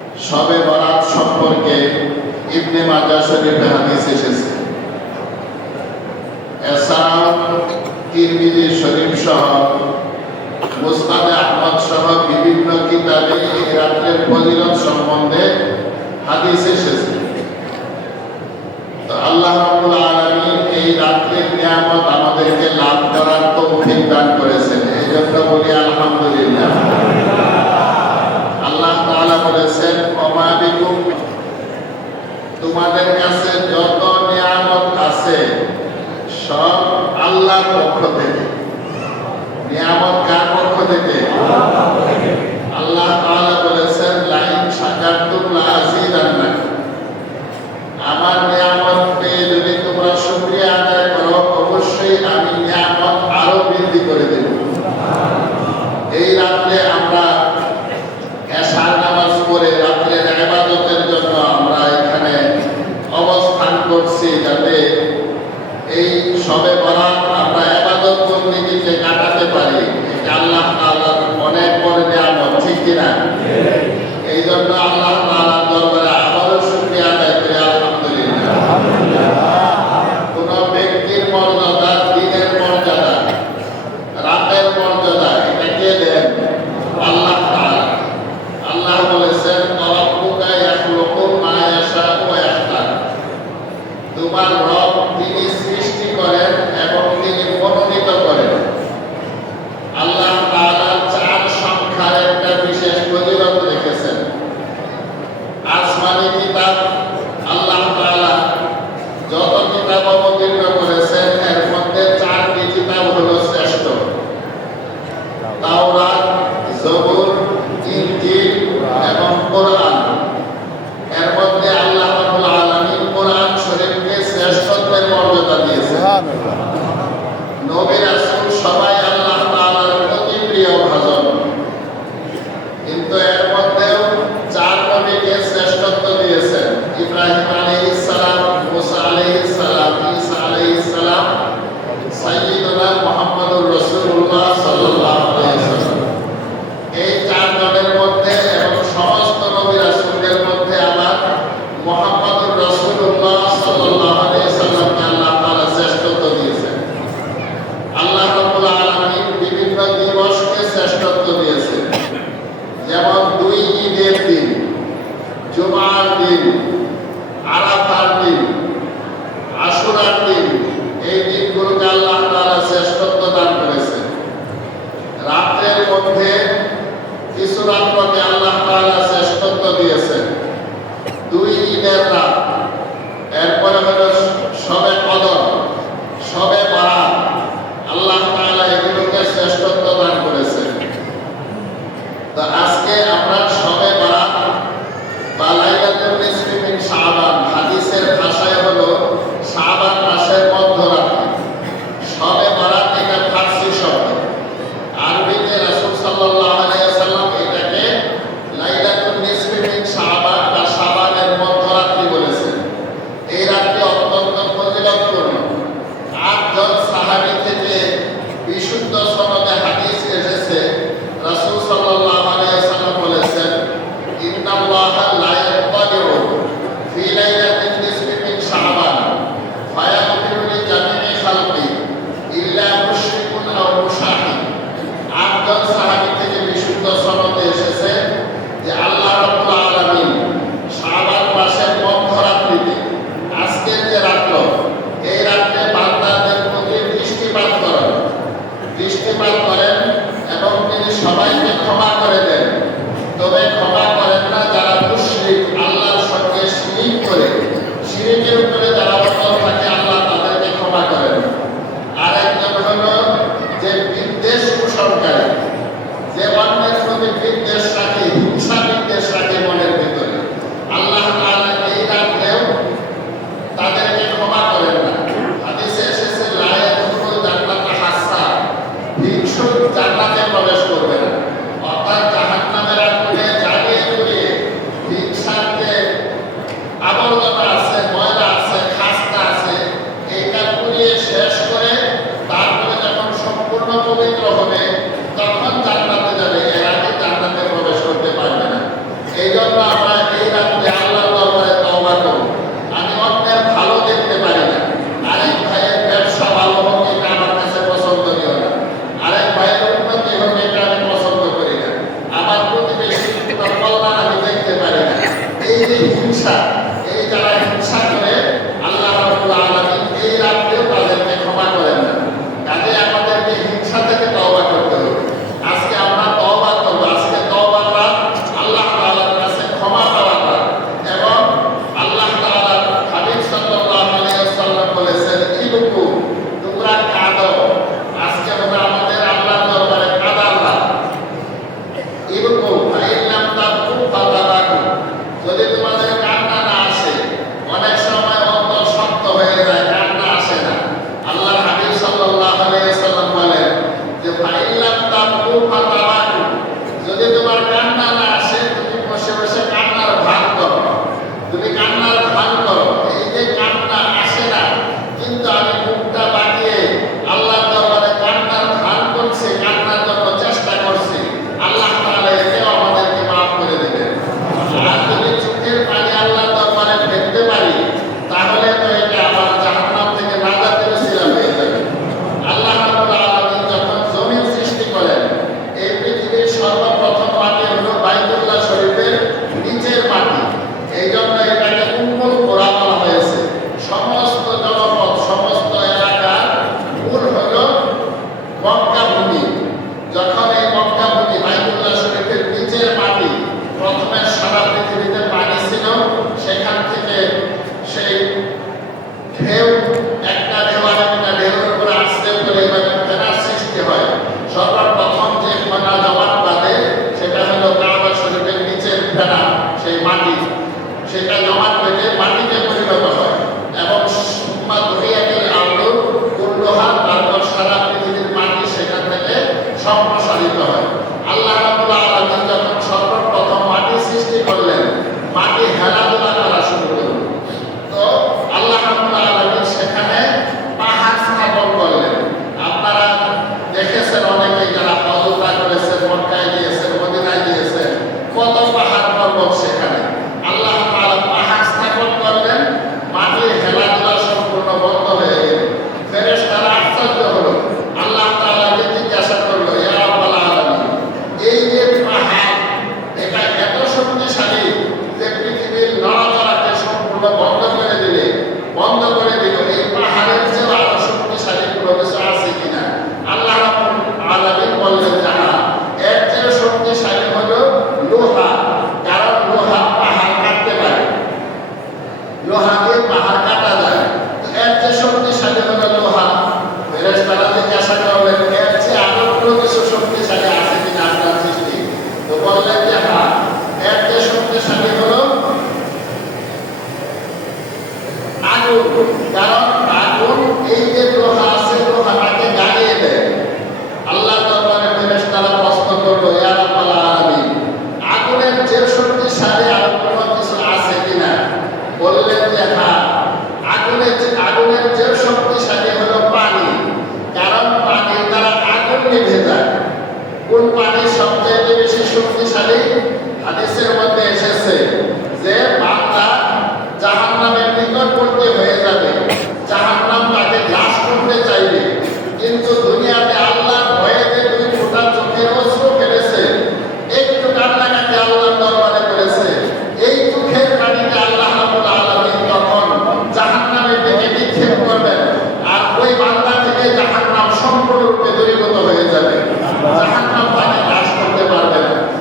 শবে বরাত সম্পর্কে ইবনে মাজাহ শরীফে হাদিস এসেছে। এছাড়াও তিরমিজি শরীফ সহ মুসনাদে আহমদ সহ বিভিন্ন কিতাবে এই রাত্রের ফজিলত সম্বন্ধে হাদিস এসেছে। তো আল্লাহ রাব্বুল আলামিন এই রাত্রের নিয়ামত আমাদেরকে লাভ করার তৌফিক দান করেছেন, এই জন্য বলি আলহামদুলিল্লাহ। আল্লাহ তাআলা বলেছেন, ওমা বিকুম, তোমাদের কাছে যত নিয়ামত আছে সব আল্লাহর পক্ষ থেকে। নিয়ামত কার পক্ষ থেকে? আল্লাহ তাআলা বলেছেন, লাইন শাকারতুম লাযিদান্নাকুম, আমার নিয়ামত পেয়ে যদি তোমরা শুকরিয়া আদায় করো অবশ্যই আমি নিয়ামত আরো বৃদ্ধি করে দেব। এই রাত্রে আমরা এশার নামাজ পড়ে রাত্রের ইবাদতের জন্য আমরা এখানে অবস্থান করছি, যাতে এই শবে বরাত আমরা ইবাদত বন্দেগীতে কাটাতে পারি। এটা আল্লাহ তাআলার অনেক বড় নিয়ামত, ঠিক কিনা? এই জন্য আল্লাহ তাআলার দরবারে আবারও শুকরিয়া আদায় করি আলহামদুলিল্লাহ। কোন ব্যক্তির মর্যাদা, দিনের মর্যাদা, রাতের মর্যাদা এটা কে দেন? আল্লাহ তাআলা। আল্লাহ বলেছেন, রাব্বুকা ইয়াখলুকু মা ইয়াশাউ ওয়া ইয়াখতার, তোমার রব তিনি সৃষ্টি করেন এবং তিনি মনোনীত করেন। আল্লাহ তাআলা চার সংখ্যার একটা বিশেষ ফজিলত রেখেছেন। আসমানি কিতাব আল্লাহ তাআলা যত কিতাব অবতীর্ণ করেছেন এর মধ্যে চারটি কিতাব হলো শ্রেষ্ঠ: তাওরাত, জবুর, ইনজিল এবং কোরআন। এর মধ্যে আল্লাহ রাব্বুল আলামিন কোরআন শরীফকে শ্রেষ্ঠত্বের মর্যাদা দিয়েছেন। নবী রাসূল সবাই আল্লাহ তাআলার অতি প্রিয় ভাজন, কিন্তু এর মধ্যেও চার নবীকে শ্রেষ্ঠত্ব দিয়েছেন: ইব্রাহিম আলাইহিস সালাম, মুসা আলাইহিস সালাম, ঈসা আলাইহিস সালাম, সাইয়্যিদুনা মুহাম্মদুর রাসূলুল্লাহ সাল্লাল্লাহু আলাইহি ওয়াসাল্লাম। এই চার জনের মধ্যে এবং সমস্ত নবী রাসূলদের মধ্যে আবার মুহাম্মদুর রাসূলুল্লাহ সাল্লাল্লাহু আলাইহি ওয়াসাল্লামকে আল্লাহ তাআলা শ্রেষ্ঠত্ব দিয়েছেন। আল্লাহ রাব্বুল আলামিন বিভিন্ন দিবসকে শ্রেষ্ঠত্ব দিয়েছেন, যেমন দুই ঈদের দিন, জুমার দিন, আরাফার দিন, আশুরার দিন। এই দিনগুলোকে আল্লাহ তাআলা শ্রেষ্ঠত্ব দান করেছেন। রাত্রের মধ্যে কিছু রাত্রকে আল্লাহ তাআলা শ্রেষ্ঠত্ব দিয়েছেন, দুই ঈদের রাত। এরপরে হলো শবে কদর, শবে বরাত, আল্লাহ তাআলা এগুলোকে শ্রেষ্ঠত্ব দান করেছেন। তো আজকে আমরা শবে বরাত বা লাইলাতুল নিসফি মিন শাবান, হাদিসের ভাষায় হলো শাবান মাসের মধ্যরাত্রি। শবে বরাত এটা ফারসি শব্দ, আরবিতে রাসূল সাল্লাল্লাহু আলাইহি ওয়াসাল্লাম এটাকে লাইলাতুল নিসফি মিন শাবান বা শাবানের মধ্যরাত্রি বলেছেন। এই রাতটি অত্যন্ত ফজিলতপূর্ণ। ৮ জন সাহাবী থেকে বিশুদ্ধ সনদে হাদিস এসেছে, রাসূল সাল্লাল্লাহু আলাইহি ওয়াসাল্লাম বলেছেন, ইন্নাল্লাহা লা ইয়াত্তালিউ ফি লাইলাতিন নিসফি মিন শাবান ফায়াগফিরু লিজামিই খালকি ইল্লা মুশরিকুন আও মুশাহিদ। ৮ জন সাহাবী থেকে বিশুদ্ধ সনদে এসেছে যে আল্লাহ রাব্বুল আলামিন শাবান মাসের মধ্যরাত্রিতে, আজকের যে রাত্র, এই রাত্রে বান্দাদের প্রতি দৃষ্টিপাত করেন এবং তিনি সবাইকে ক্ষমা করে দেন। তবে ক্ষমা করেন না যারা হিংসা, এই যারা হিংসা করে আল্লাহ রাব্বুল আলামিন এই রাতেও তাদেরকে ক্ষমা করেন না। কাজে আমাদেরকে হিংসা থেকে তওবা করতে হবে। আজকে আমরা তওবা করব। আজকে তওবার রাত, আল্লাহ তাআলার কাছে ক্ষমা পাওয়ার রাত। এবং আল্লাহ তাআলার হাবিব সাল্লাল্লাহু আলাইহি ওয়াসাল্লাম বলেছেন, ইবকু, তোমরা কাঁদো। আজকে আমরা আমাদের আল্লাহর দরবারে কাঁদার রাত। ইবকু ফাইল্লাম তাবকু ফাতাবাকু, যদি তোমাদের কান্না না আসে, অনেক সময় অন্তর শক্ত হয়ে যায়, কান্না আসে না। আল্লাহর হাবিব সাল্লাল্লাহু আলাইহি ওয়াসাল্লাম বলেন যে ফাইল্লাম তাবকু ফাতাবাকু, যদি তোমার কান্না না আসে, তুমি বসে বসে কান্নার ভান করো। তুমি কান্নার ভান করো। এই যে কান্না আসে না, কিন্তু আমি মুখটা বাঁকিয়ে আল্লাহর দরবারে কান্নার ভান করছি, কান্নার জন্য চেষ্টা করছি, আল্লাহ তাআলা এতেও আমাদেরকে মাফ করে দেবেন। আর যদি চোখের পানি আল্লাহর দরবারে ফেলতে পারি, তাহলে তো এটা আমার জাহান্নাম থেকে নাজাতের উসিলা হয়ে যাবে। আল্লাহ রাব্বুল আলামিন যখন জমিন সৃষ্টি করেন, এই পৃথিবীর সর্বপ্রথম মাটি হলো বাইতুল্লাহ শরীফের নিচের মাটি। এই জন্য এটাকে উম্মুল কুরা বলা হয়েছে। সমস্ত জনপদ, সমস্ত এলাকার মূল হলো মক্কা ভূমি। যখন এই মক্কা ভূমি, বাইতুল্লাহ শরীফের নিচের মাটি, প্রথমে সারা পৃথিবীতে পানি ছিল, সেখান থেকে সেই ঢেউ, একটা ঢেউ আরেকটা ঢেউর উপরে আছড়ে পড়ে এভাবে ফেনার সৃষ্টি হয়। সর্বপ্রথম যে ফেনা জমাট বাঁধে, সেটা হলো কাবা শরীফের নিচের ফেনা, সেই মাটি। সেটা জমাট বেঁধে মাটিতে পরিণত হয় এবং সুম্মা দুনিয়াতিল আরদু কুল্লুহা, তারপর সারা পৃথিবীর মাটি সেখান থেকে সম্প্রসারিত হয়। আল্লাহ রাব্বুল আলামিন যখন সর্বপ্রথম মাটি সৃষ্টি করলেন, মাটি হেলাধুলা করা শুরু করল। তো আল্লাহ রাব্বুল আলামিন সেখানে পাহাড় স্থাপন করলেন। আপনারা দেখেছেন, অনেকে যারা হজরত করেছেন, মক্কায় গিয়েছেন, মদিনায় গিয়েছেন, কত পাহাড় পর্বত সেখানে। আল্লাহ তাআলা পাহাড় স্থাপন করলেন, মাটির হেলাধুলা সম্পূর্ণ বন্ধ হয়ে গেল। ফেরেশতারা আশ্চর্য হলো, আল্লাহ তাআলাকে জিজ্ঞাসা করলো, ইয়া রাব্বাল আলামিন, এই যে পাহাড়, এটা এত শক্তিশালী যে পৃথিবীর নড়াচড়াকে সম্পূর্ণ বন্ধ করে দিলে, বন্ধ করে দিল, এই পাহাড়ের চেয়েও আরো শক্তিশালী কোনো কিছু আছে কিনা? আল্লাহ রাব্বুল আলামিন বললেন যে হ্যাঁ, এর চেয়ে শক্তিশালী হলো লোহা। কারণ লোহা পাহাড় কাটতে পারে, লোহা দিয়ে পাহাড় কাটা যায়। এর চেয়ে শক্তিশালী হলো লোহা। ফেরেশতারা জিজ্ঞাসা করলেন, এর চেয়ে আরো কোনো কিছু শক্তিশালী আছে কিনা আপনার সৃষ্টি? তো বললেন যে হ্যাঁ, এর চেয়ে শক্তিশালী হলো আগুন। কারণ আগুন, এই যে লোহা আছে, লোহাটাকে জ্বালিয়ে দেয়। আল্লাহ দরবারে ফেরেশতারা প্রশ্ন করলো, ইয়া রাব্বাল আলামিন, আগুনের যে শক্তিশালী আরো কোনো কিছু আছে কিনা? বললেন যে হ্যাঁ, আগুনের যে শক্তিশালী হলো পানি। কারণ পানির দ্বারা আগুন নিভে যায়। কোন পানি সবচেয়ে বেশি শক্তিশালী? হাদিসের মধ্যে এসেছে